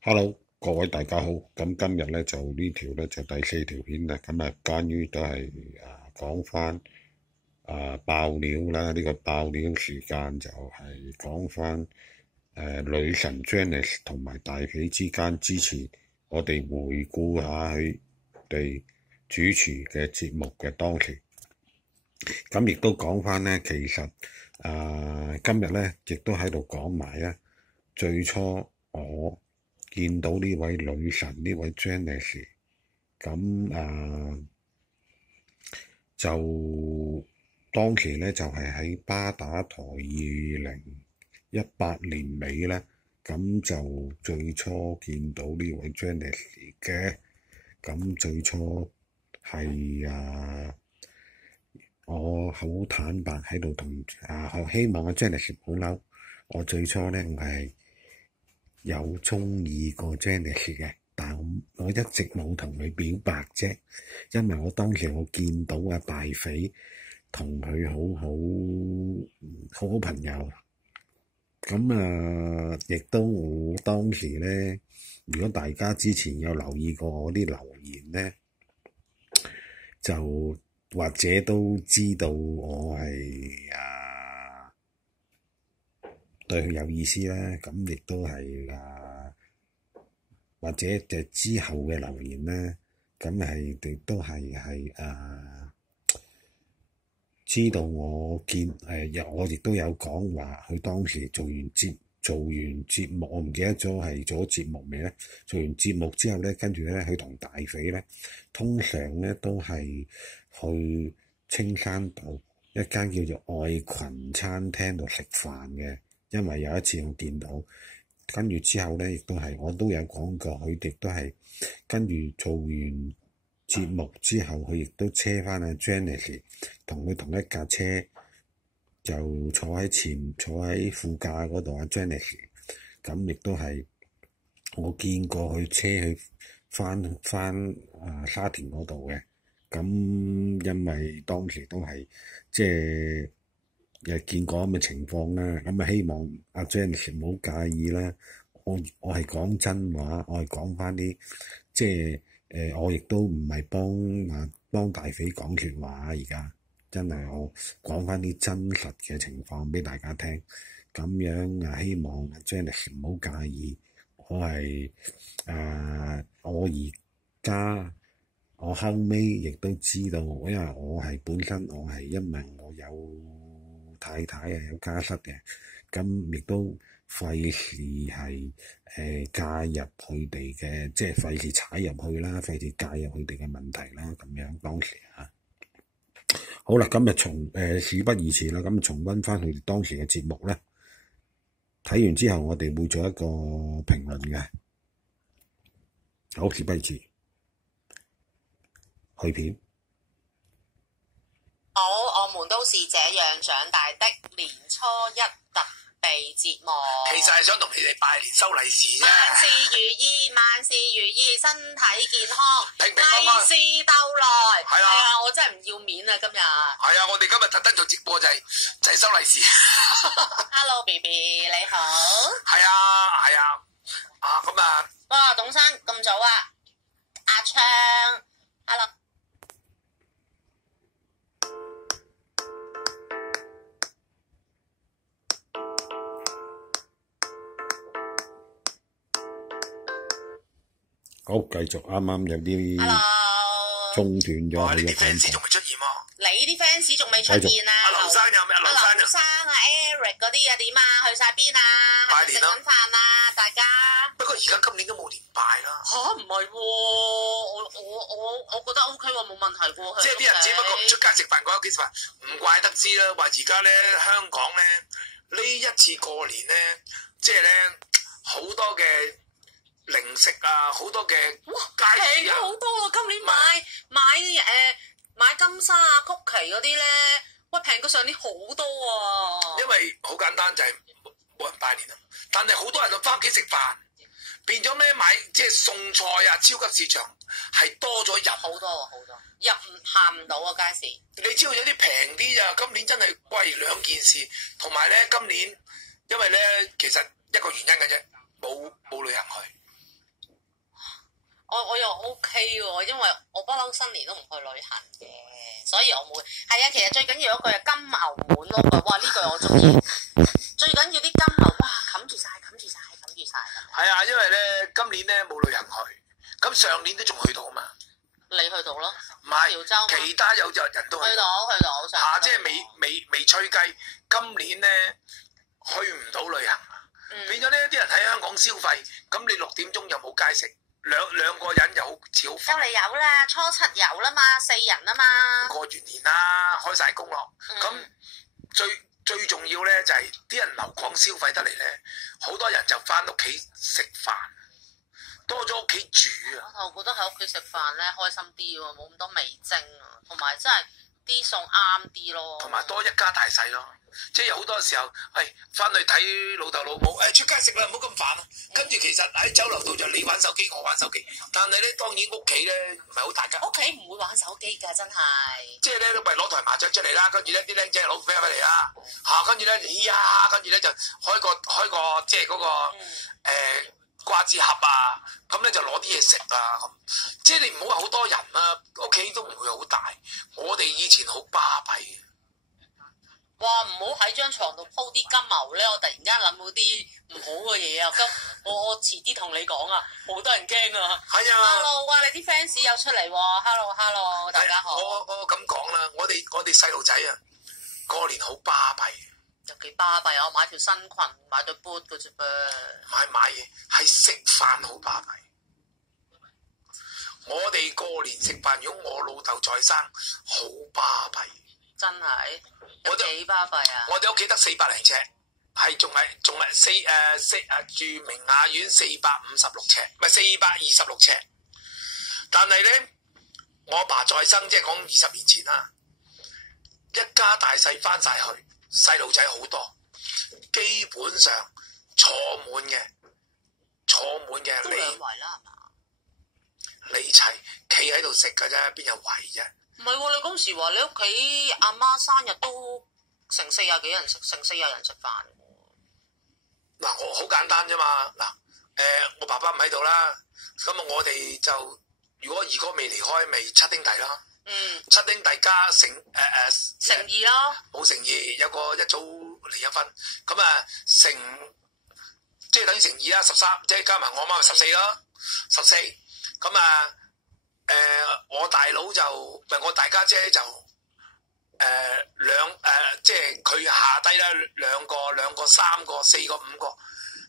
Hello，各位大家好。咁今日咧就呢條咧就第四條片啦。咁啊，關於都係講翻爆料啦。呢個爆料時間就係講翻女神 Janice 同埋大肥之間之前，我哋回顧下佢哋主持嘅節目嘅當時。咁亦都講翻咧，其實今日咧亦都喺度講埋啊，最初我見到呢位女神呢位 Janice， 咁就當期咧就係喺巴打台2018年尾咧，咁就最初見到呢位 Janice 嘅。咁最初係我好坦白喺度同我希望阿 Janice 唔好嬲。我最初咧我係有中意過 Janice 嘅，但我一直冇同佢表白啫，因為我當時我見到阿大肥同佢好好朋友，咁亦都我當時咧，如果大家之前有留意過我啲留言咧，就或者都知道我係對佢有意思啦。咁亦都係或者就之後嘅留言咧，咁係亦都係知道我我亦都有講話，佢當時做完節目，我唔記得咗係做咗節目未咧？做完節目之後咧，跟住咧佢同大肥咧，通常咧都係去青山道一間叫做愛群餐廳度食飯嘅。因為有一次我見到，跟住之後咧，亦都係我都有講過，佢亦都係跟住做完節目之後，佢亦都車翻阿 Janice 同佢同一架車，就坐喺副駕嗰度。阿 Janice 咁亦都係我見過佢車去翻沙田嗰度嘅。咁因為當時都係即係又見過咁嘅情況啦，咁希望阿 Janice 唔好介意啦。我係講真話，我係講翻啲即係我亦都唔係幫大肥講説話。而家真係我講翻啲真實嘅情況俾大家聽，咁樣希望阿 Janice 唔好介意。我後尾亦都知道，因為我係本身因為我有太太有家室嘅，咁亦都費事係介入佢哋嘅，即係費事踩入去啦，費事介入佢哋嘅問題啦，咁樣當時好啦，今日事不宜遲啦，咁重溫翻佢哋當時嘅節目咧，睇完之後我哋會做一個評論嘅。好，事不宜遲。去片。好，我們都是這樣長大的。年初一特備節目，其實係想同你哋拜年收利是啫。萬事如意，萬事如意，身體健康，平平安安，利是逗來。係啊，我真係唔要面啊！今日係啊，我哋今日特登做直播就係收利是。Hello B B 你好。係啊，咁啊。哇，董生咁早啊？阿昌 ，Hello。好，繼續啱啱有啲中斷咗佢嘅廣播。仲未出現喎？你啲 fans 仲未出現啊？阿劉生有咩？阿劉生啊 ，Eric 嗰啲啊點啊？去晒邊啊？拜年啦！食緊飯啊，大家。不過而家今年都冇年拜啦。吓，唔係喎，我覺得 OK 喎，冇問題喎。即係啲人只不過唔出街食飯，喺屋企食飯，唔怪得知啦。話而家咧香港咧呢一次過年咧，即係咧好多嘅零食啊，好多嘅街市啊，好多啊！今年買金沙啊、曲奇嗰啲咧，喂平過上年好多啊！因為好簡單就係冇人拜年啦，但係好多人就翻屋企食飯，變咗咩買即係餸菜啊，超級市場係多咗人好多，行唔到啊街市。你知道有啲平啲咋？今年真係貴兩件事，同埋咧今年因為咧其實一個原因嘅啫，冇旅行去。我又 OK 喎，因為我不嬲新年都唔去旅行嘅，所以我冇。係啊，其實最緊要一句係金牛滿咯，哇！呢句我中意。最緊要啲金牛，哇！冚住晒。係啊，因為咧今年咧冇旅行去，咁上年都仲去到嘛。你去到咯？唔係，潮州其他有人都去到嚇，即係未吹雞。今年咧去唔到旅行，變咗呢啲人喺香港消費，咁你6點鐘又冇街食，兩個人又好似好就嚟有啦，初七有啦嘛，4人啊嘛。過完年啦，開晒工咯，咁最重要咧就係啲人留港消費得嚟咧，好多人就翻屋企食飯，多咗屋企煮啊！我覺得喺屋企食飯咧開心啲喎，冇咁多味精啊，同埋真係啲餸啱啲咯。同埋多一家大細咯，即係有好多時候，翻去睇老豆老母，出街食啦，唔好咁煩啊！跟住其實喺酒樓度就你玩手機，我玩手機，但係咧當然屋企咧唔係好大家。屋企唔會玩手機㗎，真係。即係咧，咪攞台麻雀出嚟啦，跟住咧啲僆仔攞啤翻嚟啦，跟住咧，跟住咧就開個即係嗰個瓜子盒啊，咁咧就攞啲嘢食啊，咁即係你唔好話好多人啊，屋企都唔會好大。我哋以前好巴閉嘅。哇！唔好喺張床度鋪啲金牛咧，我突然間諗到啲唔好嘅嘢啊！我遲啲同你講啊，好多人驚啊！係啊 ！Hello， 哇！你啲 fans 又出嚟喎 ！Hello， 大家好。我咁講啦，我哋細路仔啊，過年好巴閉。有幾巴閉啊！我買條新裙，買對 boot 嘅啫噃。買嘢係食飯好巴閉。我哋過年食飯，如果我老豆在生，好巴閉。真係有幾巴閉啊！我哋屋企得400零尺，係仲係住明雅苑456尺，唔係426尺。但係咧，我阿爸在生，即係講20年前啦，一家大細翻晒去，細路仔好多，基本上坐滿嘅。都2圍啦，係嘛？你齊企喺度食㗎啫，邊有圍啫？唔係喎，你嗰時話你屋企阿媽生日都成40幾人食，成40人食飯喎。嗱，我好簡單啫嘛。嗱，我爸爸唔喺度啦，咁啊，我哋就如果二哥未離開，咪7兄弟咯。7兄弟加乘2咯，冇乘2，有個一早離咗婚，咁啊即係等於乘2啦，13，即係加埋我媽咪14咯，14。咁啊，我大佬就唔係我大家姐就即係佢下低啦，兩個、3個、4個、5個，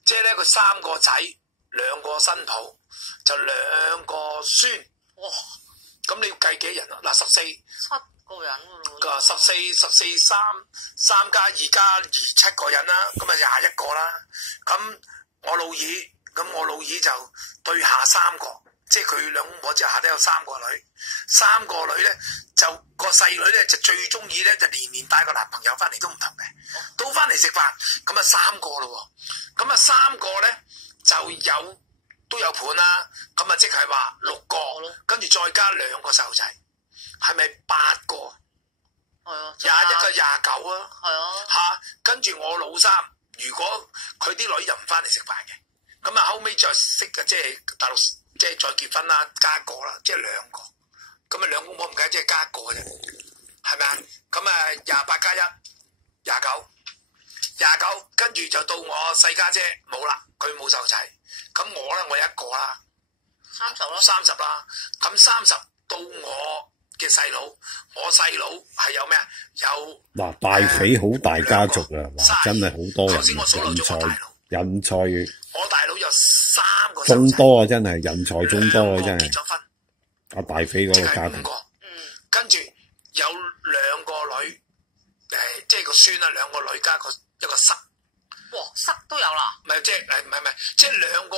即係咧佢3個仔，2個新抱，就2個孫。哇！咁你要計幾人啊？嗱，14。7個人㗎喎。14、3加2加2 7個人啦，咁啊21個啦。咁我老二就對下3個。即係佢兩公婆之後下底有3個女，3個女咧就個細女咧就最中意咧就年帶個男朋友翻嚟都唔同嘅，都翻嚟食飯，咁啊3個咯喎，咁啊3個咧就都有伴啦，咁啊即係話6個，跟住再加2個細路仔，係咪8個？係啊，21個29啊，係啊，嚇，跟住我老三，如果佢啲女又唔翻嚟食飯嘅，咁啊後尾再識嘅即係大陸。即係再結婚啦，加一個啦，即係2個，咁啊兩公婆唔計，即係加一個嘅啫，係咪啊？咁啊28加1 29，跟住就到我細家姐冇啦，佢冇細路仔，咁我咧我有一個啦，30咯，30啦，咁30到我嘅細佬，我細佬係有咩啊？有嗱大匪好大家族啊，哇真係好多人人才。我大佬有3個眾多啊，真係人才眾多啊，真係。結咗婚，阿大飛嗰個家庭，跟住有2個女，即係個孫啦，2個女加一個侄。哇，侄都有啦？唔係即係唔係，即係兩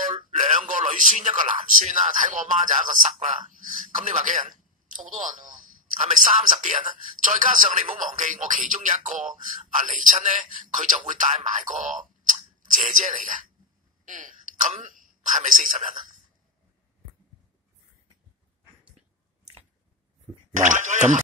個女孫一個男孫啦。睇我媽就一個侄啦。咁你話幾人？好多人喎。係咪30幾人啊？再加上你唔好忘記，我其中有一個阿離親咧，佢就會帶埋個姐姐嚟嘅。咁係咪40人啊？嗱，咁。